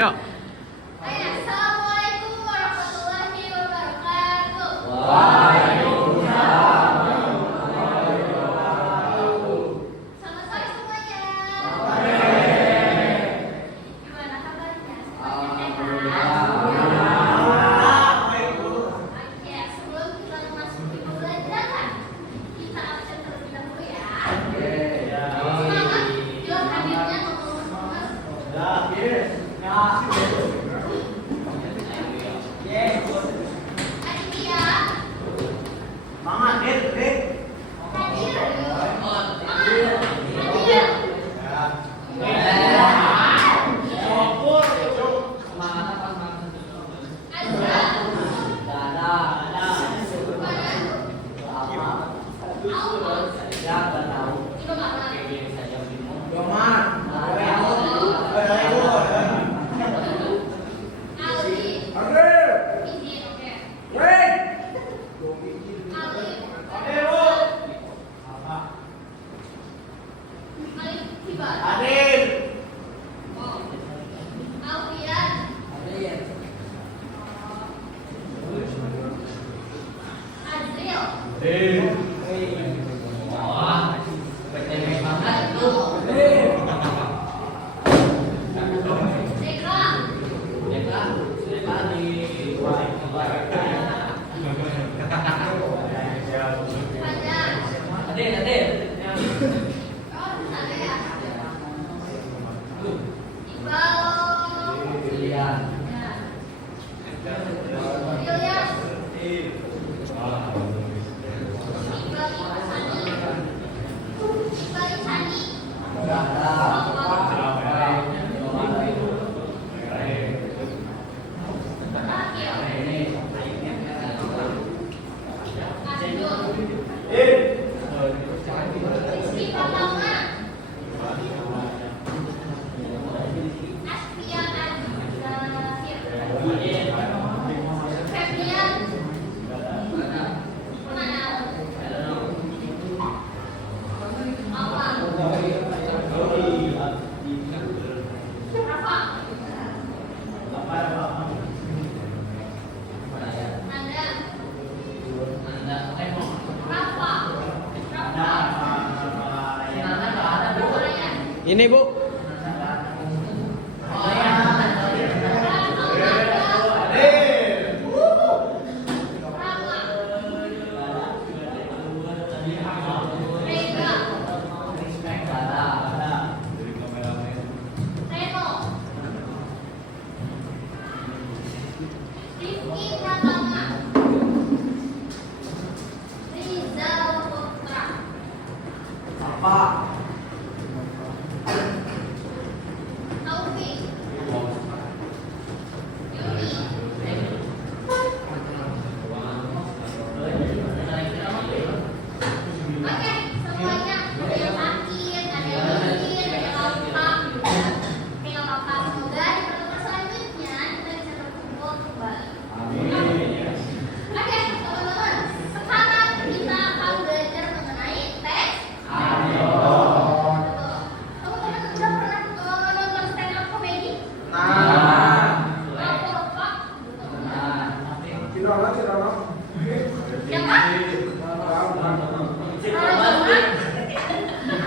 Yuk. Assalamualaikum warahmatullahi wabarakatuh. Waalaikumsalam. Selamat sore semuanya. Gimana kabarnya? Semuanya sehat? Oke, sebelum kita memasuki pembelajaran, kita absen terlebih dahulu ya. Semangat, yuk hadirnya teman-teman. Aditya, hadir. Hadir. Azra, Ali, izin, oke. Alif Kibar. Oh. Alfian. Azril. Dekra. Fajar. Oh, sana ya. Iqbal. Ya. Ilyas. Iqbal Insani. Rizky Pratama. Asfian Azhir. Febrian. Manal. Awang. Rafa. Nanda. Rafa. Ryan. Ini Bu. Oke, semuanya ada yang sakit, ada yang sakit, ada yang lupa. Tinggal apa? Semoga di pertemuan selanjutnya kita bisa berkumpul kembali. Oke, teman-teman, sekarang kita akan belajar mengenai teks. Betul. Teman-teman sudah pernah nonton stand up comedy? Pak? Ya kan?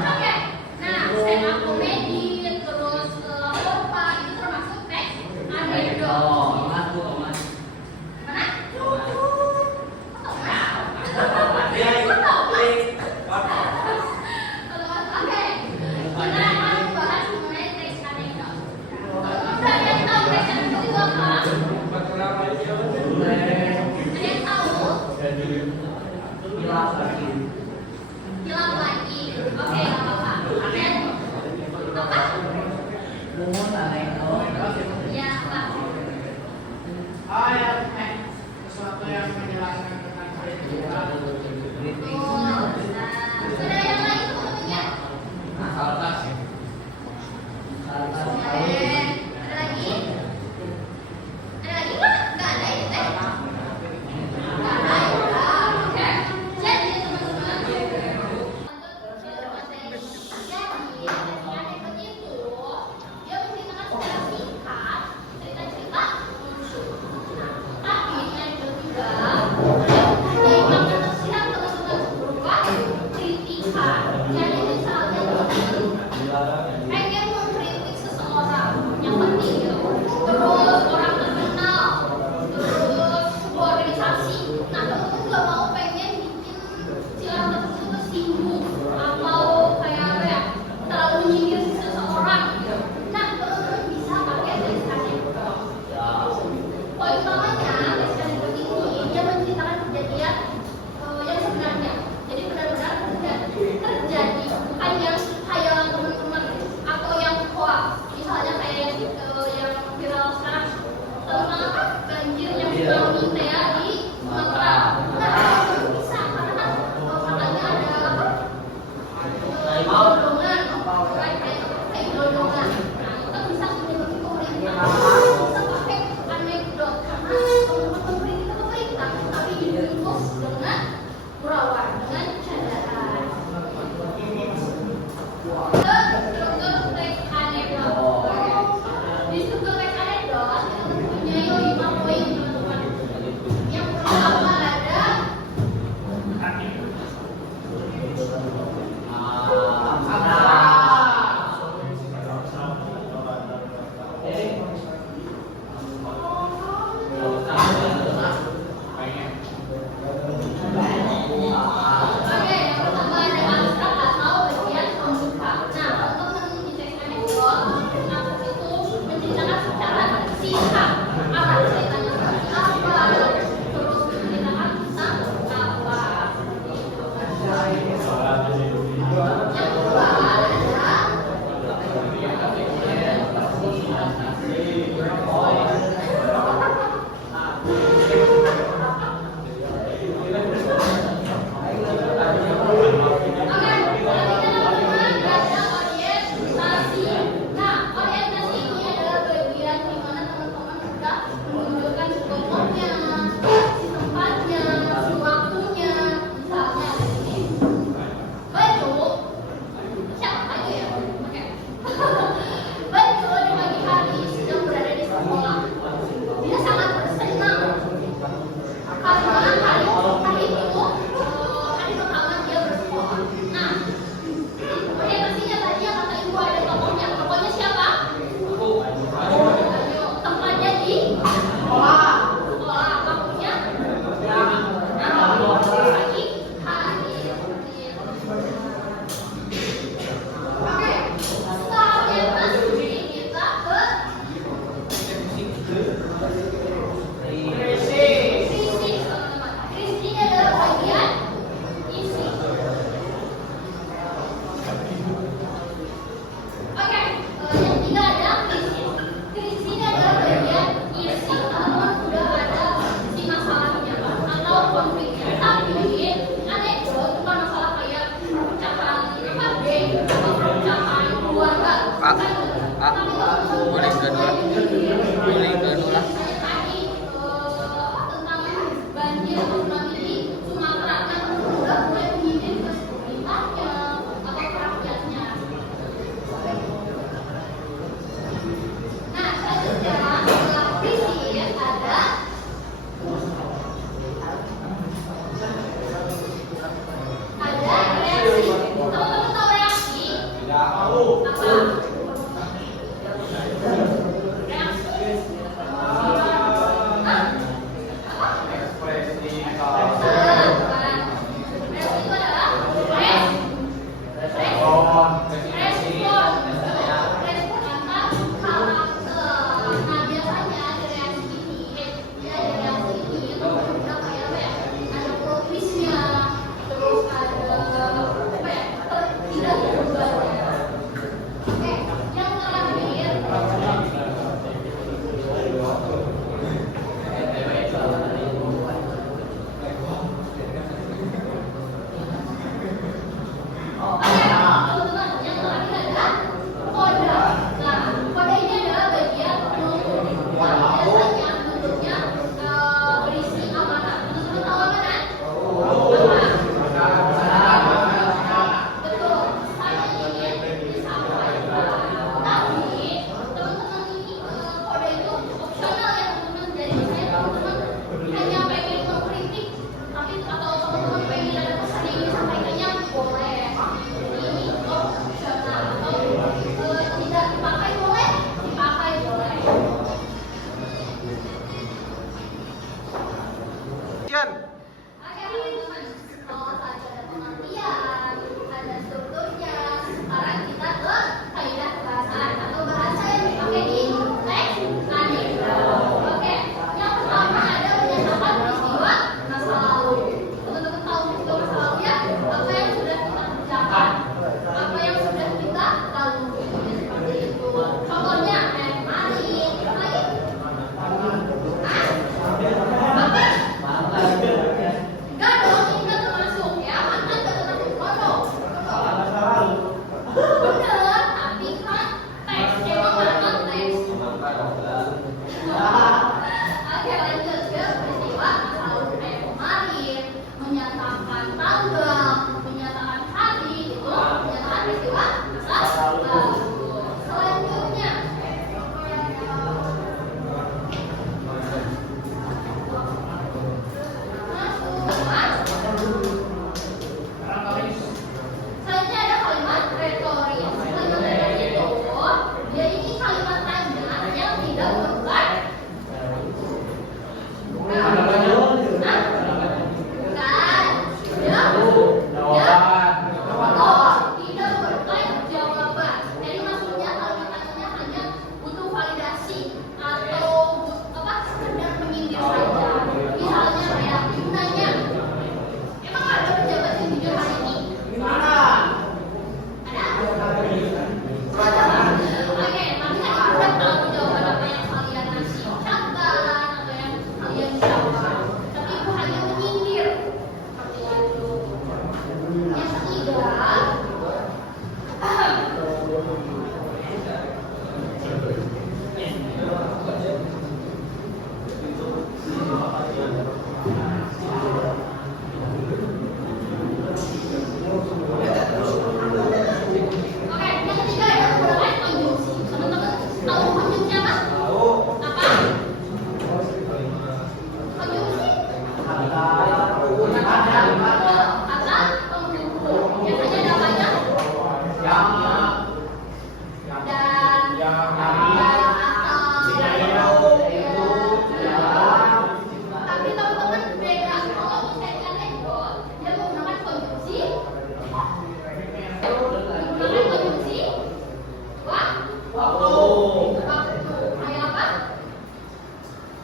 Oke, nah stand up comedy terus Porpa itu termasuk teks anekdot. Mana? Oke, kita akan membahas mengenai teks anekdot. Ada yang tahu teks anekdot itu apa? Ada yang tahu? Hilang lagi. Oke, nggak apa-apa. Dan apa? Ya, apa? Sesuatu yang menjelaskan tentang kehidupan. Betul. Nah, ada yang lain teman-temannya? Oke, ada lagi? Ada lagi nggak? Nggak ada itu teh? Nggak ada ya? Oke. Jadi teman-teman, untuk materi yang ini, anekdot itu dia menceritakan secara singkat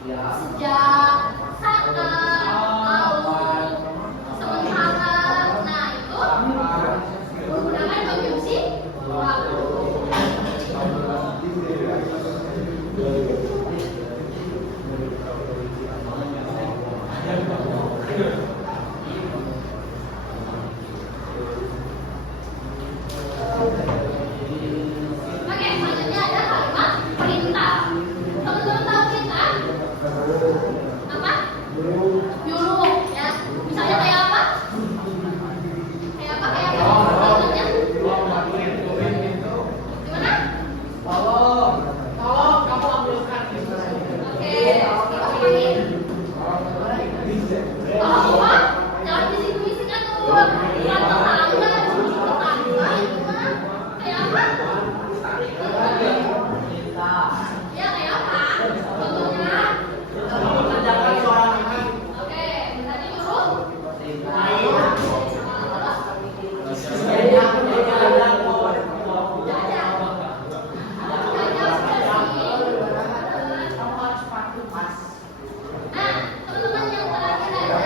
Sejak, saat, lalu, sementara. Nah, itu menggunakan konjungsi waktu. Oke, selanjutnya ada kalimat perintah. Teman-teman tahu perintah? Apa? Nyuruh, ya. Misalnya kayak apa? Kayak apa? Kayak apa? Kalimatnya? Gimana? Tolong kamu ambilkan itu. Oke, diulangi. Tolong apa? Jangan bisik-bisik atuh. Jangan tetangga, tetangga itu mah. Kayak apa? Ya kayak apa? Contohnya? Kerjakan suara anak. Oke, berarti nyuruh. Nah, teman-teman yang terakhir ada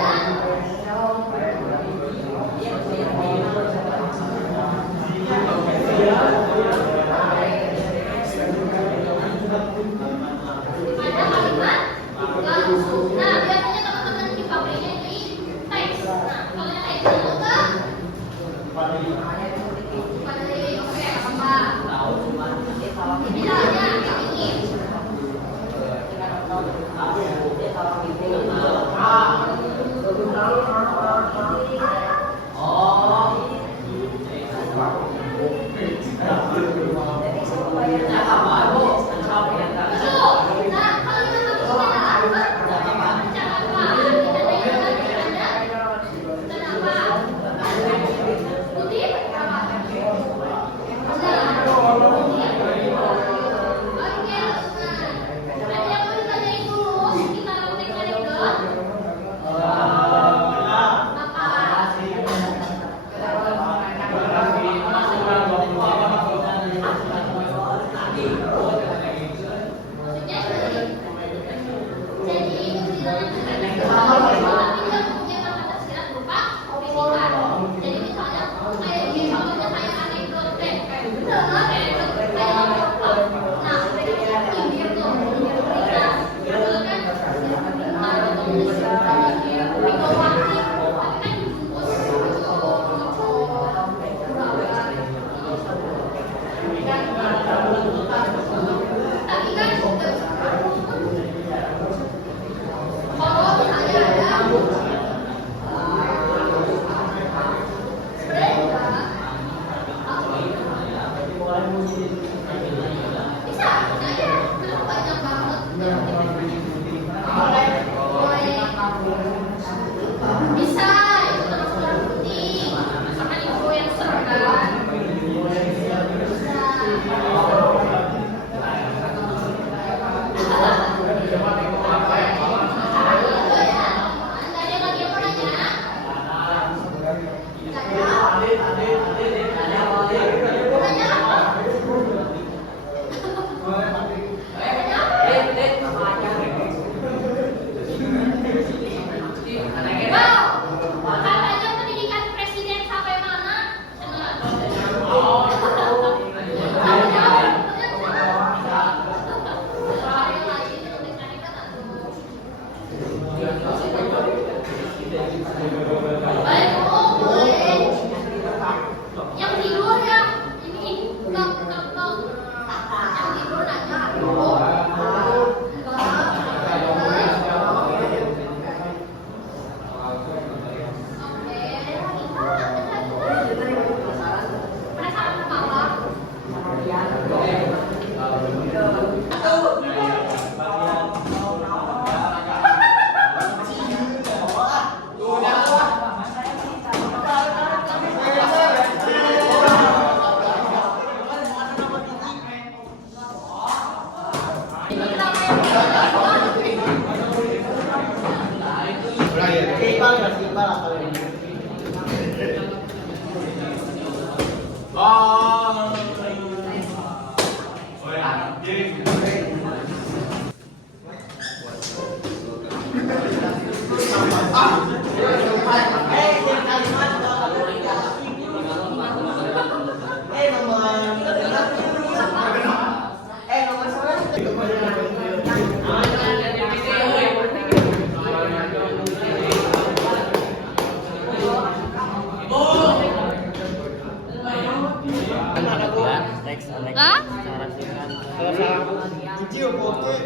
ada kalimat langsung. Nah, biasanya teman-teman di pabriknya di teks. Nah, kalau yang kayak gitu tuh Padahal, oke, apa? Misalnya ini. Bisa, itu termasuk warna putih. Misalkan info yang seru kan. Katanya pendidikan presiden sampai mana? Hah? Ya udah.